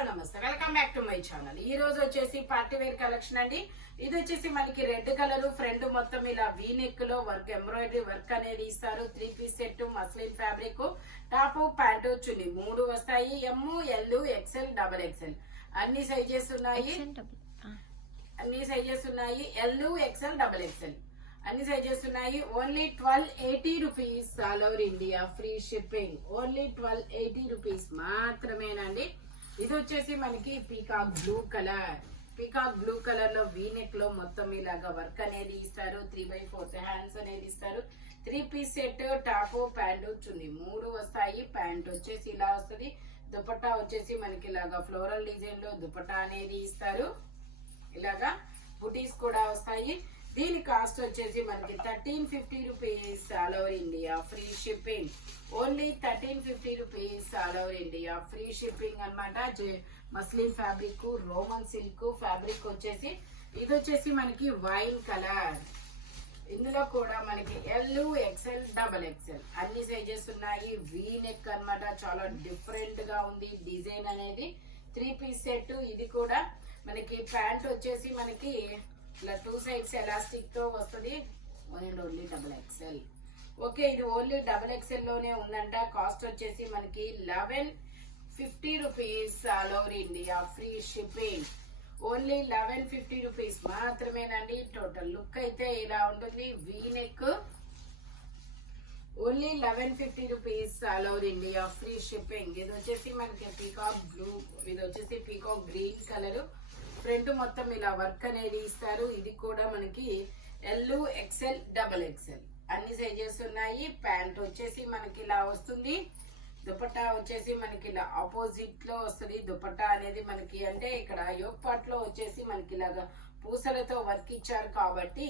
Hello నమస్తే, welcome back to my channel. ఈ రోజు వచ్చేసి పార్టీ వేర్ కలెక్షన్ అండి. ఇది వచ్చేసి మనకి రెడ్ కలర్ ఫ్రంట్ మొత్తం ఇలా వీ నెక్ లో వర్క్ ఎంబ్రాయిడరీ వర్క్ అనేది ఇస్తారు. 3 piece set muslin fabric, top pant చున్నీ 3 వస్తాయి. M, L, XL, double XL అన్ని సైజెస్ ఉన్నాయి. ఎల్, ఎక్స్ఎల్, డబల్ ఎక్స్ఎల్ అన్ని సైజెస్ ఉన్నాయి. Only 1280 rupees all over India, free shipping. Only 1280 rupees మాత్రమేనండి. ఇది వచ్చేసి మనకి పీకాక్ బ్లూ కలర్ లో వీ నెక్ లో మొత్తం ఇలాగా వర్క్ అనేది ఇస్తారు. 3/4 హ్యాండ్స్ అనేది ఇస్తారు. 3 పీస్ సెట్, టాప్ ప్యాంట్ చున్నీ 3 వస్తాయి. ప్యాంట్ వచ్చేసి ఇలా వస్తుంది. దుపట్టా వచ్చేసి మనకి ఇలాగా ఫ్లోరల్ డిజైన్ లో దుపట్టా అనేది ఇస్తారు. ఇలాగా బుటీస్ కూడా వస్తాయి. దీని కాస్ట్ వచ్చేసి మనకి 1350 rupees all over India, free shipping. Only 1350 rupees all over India, free shipping అనమాట. Muslin fabric, Roman silk fabric వచ్చేసి ఇది వచ్చేసి మనకి వైన్ కలర్. ఇందులో కూడా మనకి ఎల్, ఎక్స్ఎల్, డబల్ ఎక్స్ఎల్ అన్ని సైజెస్ ఉన్నాయి. వీ నెక్ అనమాట, చాలా డిఫరెంట్ గా ఉంది డిజైన్ అనేది. 3 పీస్ సెట్. ఇది కూడా మనకి ప్యాంట్ వచ్చేసి మనకి ఇలా 2 సైడ్స్ ఎలాస్టిక్ తో వస్తుంది. Only double XL. ఓకే, ఇది ఓన్లీ డబల్ ఎక్స్ఎల్ లోనే ఉందంట. కాస్ట్ వచ్చేసి మనకి 1150 rupees all over India, free shipping. Only 1150 rupees మాత్రమేనండి. టోటల్ లుక్ అయితే ఇలా ఉంటుంది. V neck. Only 1150 rupees all over India, free shipping. ఇది వచ్చేసి మనకి పీకాక్ బ్లూ, ఇది వచ్చేసి పీకాక్ గ్రీన్ కలర్. ఫ్రంట్ మొత్తం ఇలా వర్క్ అనేది ఇస్తారు. ఇది కూడా మనకి ఎల్, ఎక్స్ఎల్, డబల్ ఎక్స్ఎల్ అన్ని సైజెస్ ఉన్నాయి. ప్యాంట్ వచ్చేసి మనకి ఇలా వస్తుంది. దుపట్టా వచ్చేసి మనకి ఇలా ఆపోజిట్ లో వస్తుంది. దుపట్టా అనేది మనకి అంటే ఇక్కడ యోక్ పార్ట్ లో వచ్చేసి మనకి ఇలాగా పూసలతో వర్క్ ఇచ్చారు కాబట్టి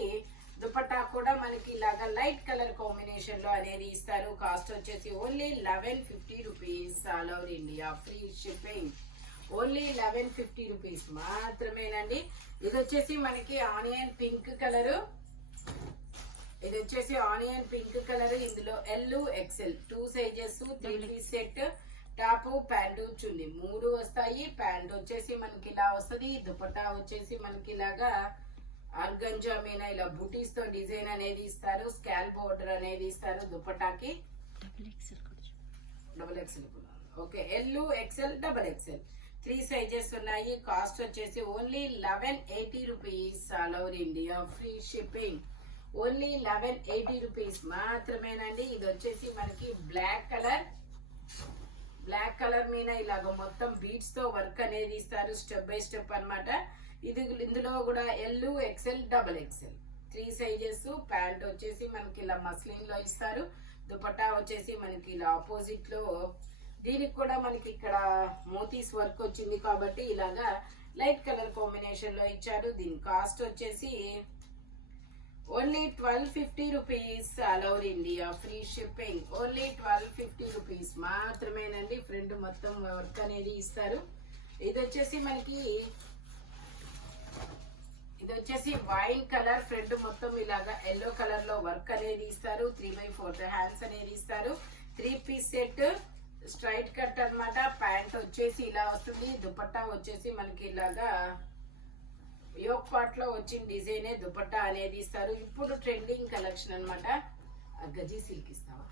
దుపట్టా కూడా మనకి ఇలాగా లైట్ కలర్ కాంబినేషన్ లో అనేది ఇస్తారు. కాస్ట్ వచ్చేసి only 1150 rupees all over India, free shipping. Only 1150 rupees మాత్రమేనండి. ఇది వచ్చేసి మనకి ఆనియన్ పింక్ కలర్. ఇది వచ్చేసి ఆనియన్ పింక్ కలర్. ఇందులో L, XL 2 sizes, 3 piece set, top pant చున్నీ 3 వస్తాయి. ప్యాంట్ వచ్చేసి మనకి ఇలా వస్తుంది. దుపట్టా వచ్చేసి మనకి ఇలాగా ఆర్గంజా మీద ఇలా బుటీస్ తో డిజైన్ అనేది ఇస్తారు. స్కాల్ బోర్డర్ అనేది ఇస్తారు దుపట్టాకి. డబల్ ఎక్స్ఎల్ కూడా. Okay, L, XL, double XL 3 sizes ఉన్నాయి. కాస్ట్ వచ్చేసి only 1180 rupees all over India, free shipping. Only 1180 rupees మాత్రమేనండి. ఇది వచ్చేసి మనకి బ్లాక్ కలర్ మీద ఇలాగ మొత్తం బీడ్స్ తో వర్క్ అనేది ఇస్తారు. స్టెప్ బై స్టెప్ అనమాట. ఇందులో కూడా L, XL, double XL 3 sizes. Pant వచ్చేసి మనకి ఇలా మస్లిన్ లో ఇస్తారు. దుపట్టా వచ్చేసి మనకి ఇలా ఆపోజిట్ లో. దీనికి కూడా మనకి ఇక్కడ మోతీస్ వర్క్ వచ్చింది కాబట్టి ఇలాగా లైట్ కలర్ కాంబినేషన్ లో ఇచ్చారు. దీని కాస్ట్ వచ్చేసి only 1250 rupees all over India, free shipping. Only 1250 rupees మాత్రమేనండి. ఫ్రంట్ మొత్తం వర్క్ అనేది ఇస్తారు. ఇది వచ్చేసి వైన్ కలర్. ఫ్రంట్ మొత్తం ఇలాగా ఎల్లో కలర్ లో వర్క్ అనేది ఇస్తారు. 3/4 హ్యాండ్స్ అనేది ఇస్తారు. 3 పీస్ సెట్, స్ట్రైట్ కట్ అన్నమాట. ప్యాంట్ వచ్చేసి ఇలా వస్తుంది. దుపట్టా వచ్చేసి మనకి ఇలాగా యోక్ పార్ట్ లో వచ్చిన డిజైనే దుపట్టా అనేది ఇస్తారు. ఇప్పుడు ట్రెండింగ్ కలెక్షన్ అనమాట. గజీ సిల్క్ ఇస్తావా,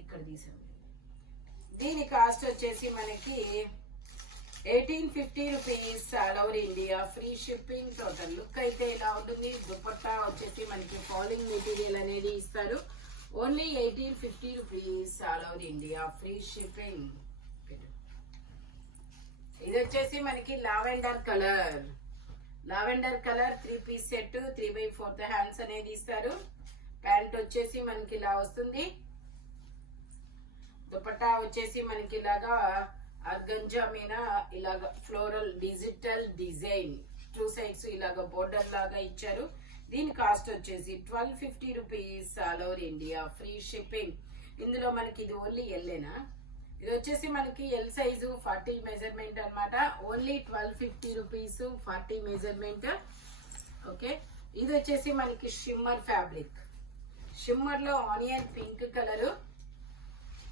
ఇక్కడ తీసాను. దీని కాస్ట్ వచ్చేసి మనకి 1850 rupees all over India, free shipping. Total look అయితే ఇలా ఉంటుంది. దుపట్టా వచ్చేసి మనకి ఫాలింగ్ మెటీరియల్ అనేది ఇస్తారు. Only 1850 rupees all over India, free shipping. ఇది వచ్చేసి మనకి lavender colour 3 piece set, 3/4 hands అనేది ఇస్తారు. ప్యాంట్ వచ్చేసి మనకి ఇలా వస్తుంది. దుపట్టా వచ్చేసి మనకి ఇలాగా ఆర్గంజా మీద ఇలాగా ఫ్లోరల్ డిజిటల్ డిజైన్ 2 సైడ్స్ ఇలాగా బోర్డర్ లాగా ఇచ్చారు. దీని కాస్ట్ వచ్చేసి 1250 rupees all over India, free shipping. ఇందులో మనకి ఇది ఓన్లీ ఎల్లేనా. ఇది వచ్చేసి మనకి ఎల్ సైజు 40 మెజర్మెంట్ అనమాట. Only 1250 rupees, 40 measurement. ఓకే, ఇది వచ్చేసి మనకి షిమ్మర్ ఫ్యాబ్రిక్. షిమ్మర్ లో ఆనియన్ పింక్ కలర్.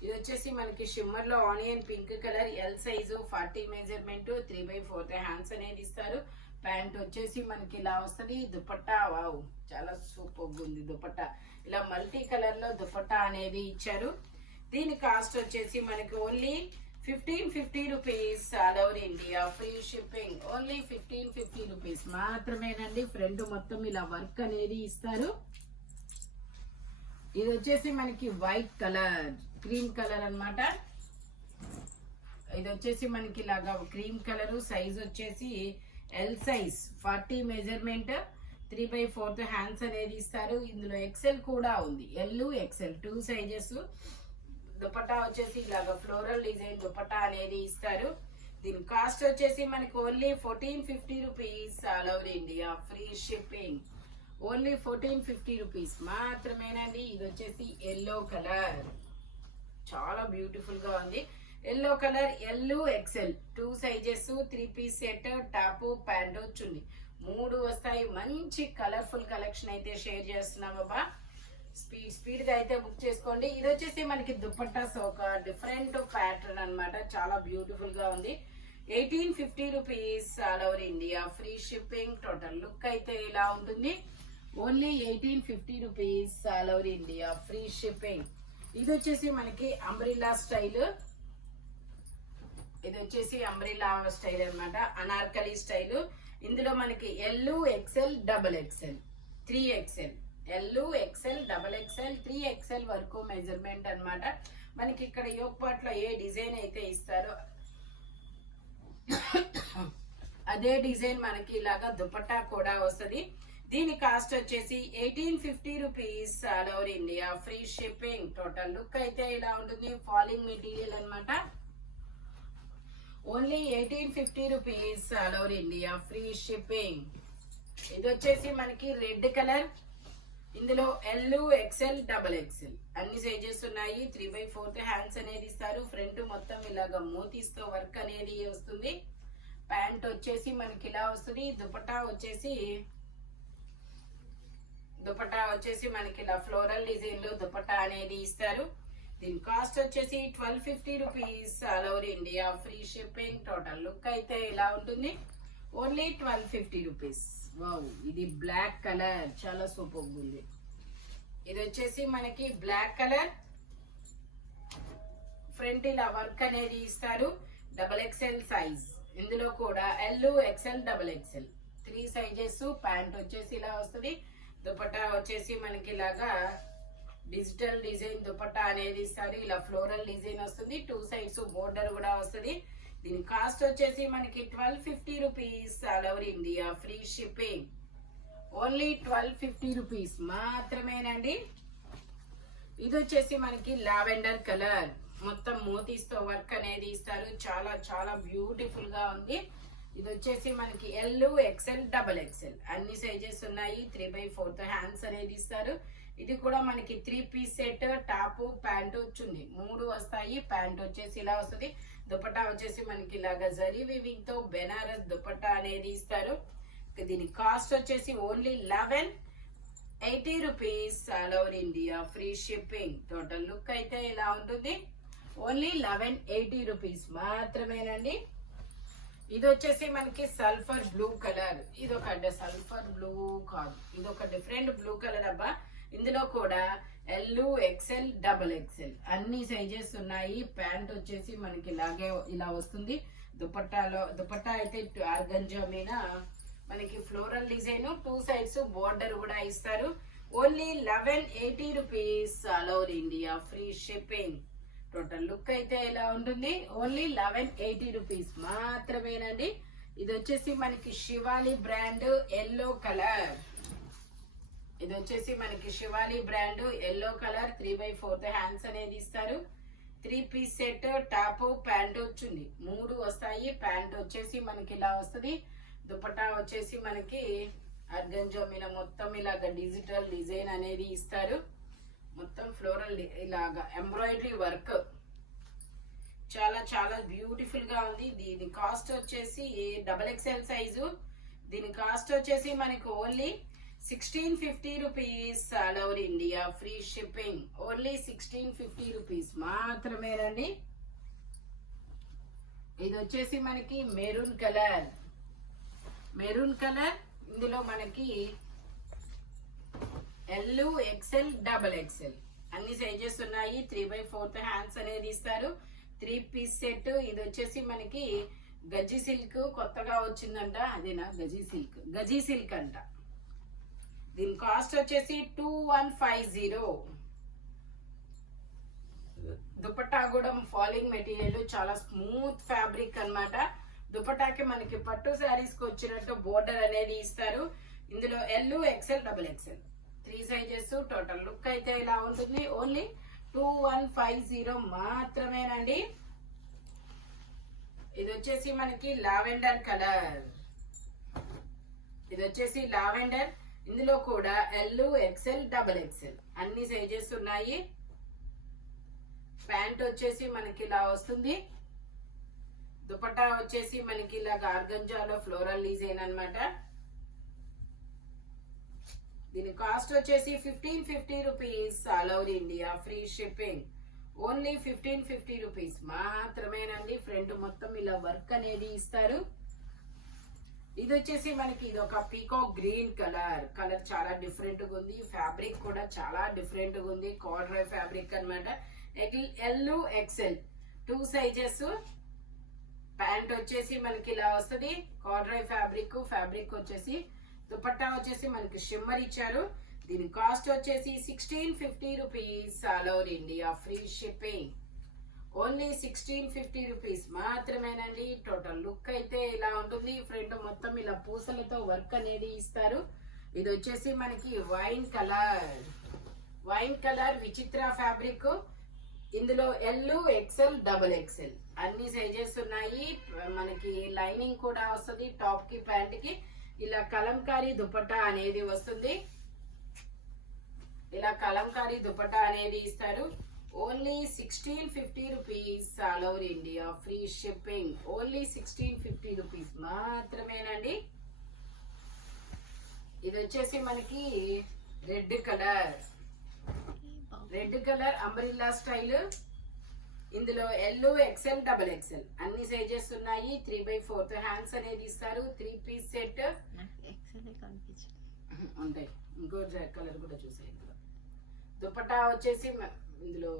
ఇది వచ్చేసి మనకి షిమ్మర్ లో onion pink colour, L size, 40 measurement, 3/4 hands అనేది ఇస్తారు. ప్యాంట్ వచ్చేసి మనకి ఇలా వస్తుంది. దుపట్టా వావ్ చాలా సూపర్ ఉంది. దుపట్టా ఇలా మల్టీ కలర్ లో దుపట్టా అనేది ఇచ్చారు. దీని కాస్ట్ వచ్చేసి మనకి only 1550 rupees. All over India free shipping. Only 1550 rupees మాత్రమేనండి. ఫ్రంట్ మొత్తం ఇలా వర్క్ అనేది ఇస్తారు. ఇది వచ్చేసి మనకి వైట్ కలర్, క్రీమ్ కలర్ అన్నమాట. ఇది వచ్చేసి మనకి ఇలాగా క్రీమ్ కలర్, సైజ్ వచ్చేసి ఎల్ సైజ్, 40 మెజర్మెంట్, 3/4 హ్యాండ్స్ అనేది ఇస్తారు. ఇందులో ఎక్సెల్ కూడా ఉంది. L, XL 2 sizes. దుపట్టా వచ్చేసి ఇలాగా ఫ్లోరల్ డిజైన్ దుపట్టా అనేది ఇస్తారు. దీని కాస్ట్ వచ్చేసి మనకి only 1450 rupees. All over India free shipping. Only 1450 rupees మాత్రమేనండి. ఇది వచ్చేసి ఎల్లో కలర్, చాలా బ్యూటిఫుల్ గా ఉంది. Yellow colour, L, XL 2 sizes, 3 piece set, top, pant చున్నీ 3 వస్తాయి. మంచి కలర్ఫుల్ కలెక్షన్ అయితే షేర్ చేస్తున్నాం బాబా. స్పీడ్ గా అయితే బుక్ చేసుకోండి. ఇది వచ్చేసి మనకి దుపట్టాస్ ఒక డిఫరెంట్ ప్యాటర్న్ అన్నమాట. చాలా బ్యూటిఫుల్ గా ఉంది. 1850 rupees. All over India free shipping. Total look అయితే ఇలా ఉంటుంది. Only 1850 rupees. All over India free shipping. ఇది వచ్చేసి మనకి అంబ్రిల్లా స్టైల్. ఇది వచ్చేసి అంబ్రిల్లా స్టైల్ అన్నమాట. అనార్కలి స్టైల్. ఇందులో మనకి L, XL, double XL, 3XL, L, XL, double XL, 3XL వరకు మెజర్మెంట్ అన్నమాట. మనకి ఇక్కడ యోక్ పార్ట్ లో ఏ డిజైన్ అయితే ఇస్తారో అదే డిజైన్ మనకి ఇలాగా దుపట్టా కూడా వస్తుంది. దీని కాస్ట్ వచ్చేసి 1850 rupees. All over India free shipping. Total look అయితే ఇలా ఉంటుంది. ఫాలింగ్ మెటీరియల్ అన్నమాట. Only 1850 rupees. All over India free shipping. ఇది వచ్చేసి మనకి రెడ్ కలర్. ఇందులో ఎల్, ఎక్సెల్, డబుల్ ఎక్సెల్ అన్ని సైజెస్ ఉన్నాయి. 3/4 హ్యాండ్స్ అనేది ఇస్తారు. ఫ్రంట్ మొత్తం ఇలాగా మోతీస్తో వర్క్ అనేది వస్తుంది. ప్యాంట్ వచ్చేసి మనకి ఇలా వస్తుంది. దుపట్టా వచ్చేసి మనకి ఇలా ఫ్లోరల్ డిజైన్ లో దుపట్టా అనేది ఇస్తారు. దీని కాస్ట్ వచ్చేసి 1250 rupees. All over India free shipping. Total look అయితే ఇలా ఉంటుంది. Only 1250 rupees. వావ్ ఇది బ్లాక్ కలర్ చాలా సూపర్ ఉంది. ఇది వచ్చేసి మనకి బ్లాక్ కలర్. ఫ్రంట్ ఇలా వర్క్ అనేది ఇస్తారు. Double XL size. ఇందులో కూడా L, XL, double XL 3 sizes. Pant వచ్చేసి ఇలా వస్తుంది. దుపట్టా వచ్చేసి మనకి ఇలాగా డిజిటల్ డిజైన్ దుపట్టా అనేది ఇస్తారు. ఇలా ఫ్లోరల్ డిజైన్ వస్తుంది. 2 సైడ్స్ బోర్డర్ కూడా వస్తుంది. దీని కాస్ట్ వచ్చేసి మనకి 1250 rupees. All over India free shipping. Only 1250 rupees మాత్రమేనండి. ఇది వచ్చేసి మనకి లావెండర్ కలర్. మొత్తం మోతీస్తో వర్క్ అనేది ఇస్తారు. చాలా చాలా బ్యూటిఫుల్ గా ఉంది. ఇది వచ్చేసి మనకి ఎల్, ఎక్సెల్, డబుల్ ఎక్సెల్ అన్ని సైజెస్ ఉన్నాయి. 3/4 హ్యాండ్స్ అనేది ఇస్తారు. ఇది కూడా మనకి 3 పీస్ సెట్, టాప్, ప్యాంటు చున్నీ 3 వస్తాయి. ప్యాంట్ వచ్చేసి ఇలా వస్తుంది. దుపట్టా వచ్చేసి మనకి ఇలాగా జరీ వీవింగ్ తో బెనారస్ దుపట్టా అనేది ఇస్తారు. దీని కాస్ట్ వచ్చేసి only 1180 rupees. All over India free shipping. Total look అయితే ఇలా ఉంటుంది. ఓన్లీ 1180 రూపీస్ మాత్రమేనండి. ఇది వచ్చేసి మనకి సల్ఫర్ బ్లూ కలర్. ఇది ఒక సల్ఫర్ బ్లూ కాదు, ఇది ఒక డిఫరెంట్ బ్లూ కలర్ అబ్బా. ఇందులో కూడా ఎల్, ఎక్సెల్, డబుల్ ఎక్సెల్ అన్ని సైజెస్ ఉన్నాయి. ప్యాంట్ వచ్చేసి మనకి ఇలాగే ఇలా వస్తుంది. దుపట్టా అయితే ఆర్గంజా మీద మనకి ఫ్లోరల్ డిజైన్, 2 సైడ్స్ బోర్డర్ కూడా ఇస్తారు. Only 1180 rupees. All over India free shipping. Total look అయితే ఇలా ఉంటుంది. ఓన్లీ 1180 రూపీస్ మాత్రమేనండి. ఇది వచ్చేసి మనకి శివాలి బ్రాండ్ ఎల్లో కలర్. ఇది వచ్చేసి మనకి Shivali brand yellow colour. 3/4 hands అనేది ఇస్తారు. 3 పీస్ సెట్, టాప్, ప్యాంట్ వచ్చింది 3 వస్తాయి. ప్యాంట్ వచ్చేసి మనకి ఇలా వస్తుంది. దుపట్టా వచ్చేసి మనకి ఆర్గంజా మీద మొత్తం ఇలాగా డిజిటల్ డిజైన్ అనేది ఇస్తారు. మొత్తం ఫ్లోరల్ ఇలాగా ఎంబ్రాయిడరీ వర్క్ చాలా చాలా బ్యూటిఫుల్ గా ఉంది. దీని కాస్ట్ వచ్చేసి డబుల్ ఎక్స్ఎల్ సైజు. దీని కాస్ట్ వచ్చేసి మనకి only 1650 rupees all over India, free shipping. Only 1650 rupees మాత్రమేనండి. ఇది వచ్చేసి మనకి మెరూన్ కలర్. ఇందులో మనకి ఎల్, ఎక్సెల్, డబల్ ఎక్సెల్ అన్ని సైజెస్ ఉన్నాయి. 3/4 హ్యాండ్స్ అనేది ఇస్తారు. 3 పీస్ సెట్. ఇది వచ్చేసి మనకి గజీ సిల్క్ కొత్తగా వచ్చిందంట. అదేనా గజీ సిల్క్ అంట. దీని కాస్ట్ వచ్చేసి 2150. దుపట్టా కూడా ఫాలింగ్ మెటీరియల్, చాలా స్మూత్ ఫ్యాబ్రిక్ అన్నమాట. దుపట్టాకి మనకి పట్టు శారీస్ కి వచ్చినట్టు బోర్డర్ అనేది ఇస్తారు. ఇందులో L, XL, double XL 3 sizes. Total look అయితే ఇలా ఉంటుంది. ఓన్లీ 2150 మాత్రమేనండి. ఇది వచ్చేసి మనకి లావెండర్ కలర్. ఇందులో కూడా ఎల్, ఎక్సెల్, డబల్ ఎక్సెల్ అన్ని సైజెస్ ఉన్నాయి. ప్యాంట్ వచ్చేసి మనకి ఇలా వస్తుంది. దుపట్టా వచ్చేసి మనకి ఇలా ఆర్గంజాలో ఫ్లోరల్ డిజైన్ అన్నమాట. దీని కాస్ట్ వచ్చేసి 1550 rupees all over India, free shipping. Only 1550 rupees మాత్రమేనండి. ఫ్రంట్ మొత్తం ఇలా వర్క్ అనేది ఇస్తారు. ఇది వచ్చేసి మనకి ఇది ఒక పీకాక్ గ్రీన్ కలర్ చాలా డిఫరెంట్ గా ఉంది. ఫ్యాబ్రిక్ కూడా చాలా డిఫరెంట్ గా ఉంది. కార్డ్రై ఫ్యాబ్రిక్ అన్నమాట. L, XL 2 sizes. ప్యాంట్ వచ్చేసి మనకి ఇలా వస్తుంది. కార్డ్రై ఫ్యాబ్రిక్ వచ్చేసి. దుపట్టా వచ్చేసి మనకి షిమ్మర్ ఇచ్చారు. దీని కాస్ట్ వచ్చేసి 1650 rupees all over India, free shipping. Only 1650 rupees మాత్రమేనండి. టోటల్ లుక్ అయితే ఇలా ఉంటుంది. ఫ్రంట్ మొత్తం ఇలా పూసలతో వర్క్ అనేది ఇస్తారు. ఇది వచ్చేసి మనకి వైన్ కలర్ విచిత్ర ఫ్యాబ్రిక్. ఇందులో ఎల్, ఎక్సెల్, డబుల్ ఎక్సెల్ అన్ని సైజెస్ ఉన్నాయి. మనకి లైనింగ్ కూడా వస్తుంది. టాప్ కి ప్యాంట్ కి ఇలా కలంకారీ దుపట్టా అనేది వస్తుంది. ఇలా కలంకారీ దుపట్టా అనేది ఇస్తారు. Only 1650 rupees all over India, free shipping. Only 1650 rupees మాత్రమేనండి. ఇది వచ్చేసి మనకి రెడ్ కలర్ అంబ్రిల్లా స్టైల్. ఇందులో ఎల్, ఎక్సెల్, డబల్ ఎక్సెల్ అన్ని సైజెస్ ఉన్నాయి. 3/4 హ్యాండ్స్ అనేది ఇస్తారు. 3 పీస్ సెట్ ఉంటాయి. ఇంకో కలర్ కూడా చూసాయి. ఇందులో దుపట్టా వచ్చేసి ఇందులో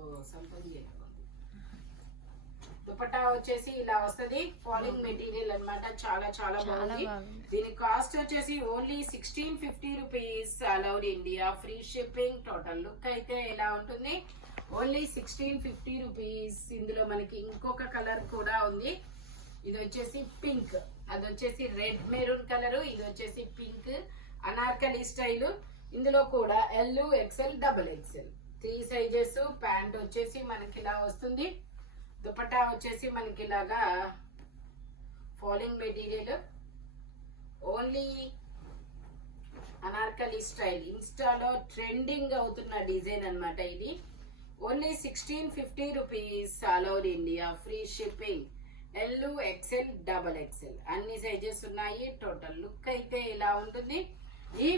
దుపట్టా వచ్చేసి ఇలా వస్తుంది. ఫాలింగ్ మెటీరియల్ అన్నమాట. చాలా బాగుంది. దీని కాస్ట్ వచ్చేసి only 1650 rupees all over India, free shipping. Total look అయితే ఇలా ఉంటుంది. Only 1650 rupees. ఇందులో మనకి ఇంకొక కలర్ కూడా ఉంది. ఇది వచ్చేసి పింక్, అది వచ్చేసి రెడ్ మెరూన్ కలర్. ఇది వచ్చేసి పింక్ అనార్కలి స్టైల్. ఇందులో కూడా L, XL, double XL 3 sizes. Pant వచ్చేసి మనకి ఇలా వస్తుంది. దుపట్టా వచ్చేసి మనకి ఇలాగా falling material. Only Anarkali style. ఇన్స్టాలో ట్రెండింగ్ అవుతున్న డిజైన్ అన్నమాట ఇది. Only 1650 rupees all over India, free shipping. L, XL, double XL అన్ని సైజెస్ ఉన్నాయి. టోటల్ లుక్ అయితే ఇలా ఉంటుంది. ఈ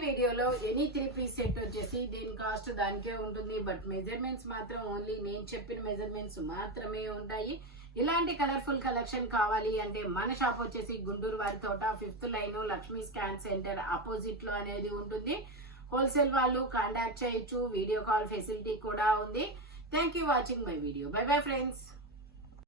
వీడియోలో ఎనీ 3 పీస్ సెట్ వచ్చేసి దీని కాస్ట్ దానికే ఉంటుంది. బట్ మెజర్మెంట్స్ మాత్రం ఓన్లీ నేను చెప్పిన మెజర్మెంట్స్ మాత్రమే ఉంటాయి. ఇలాంటి కలర్ఫుల్ కలెక్షన్ కావాలి అంటే మన షాప్ వచ్చేసి Guntur వారితోట 5th line Lakshmi scan centre opposite లో అనేది ఉంటుంది. హోల్సేల్ వాళ్ళు కాంటాక్ట్ చేయొచ్చు. వీడియో కాల్ ఫెసిలిటీ కూడా ఉంది. Thank you watching my video. By bye friends.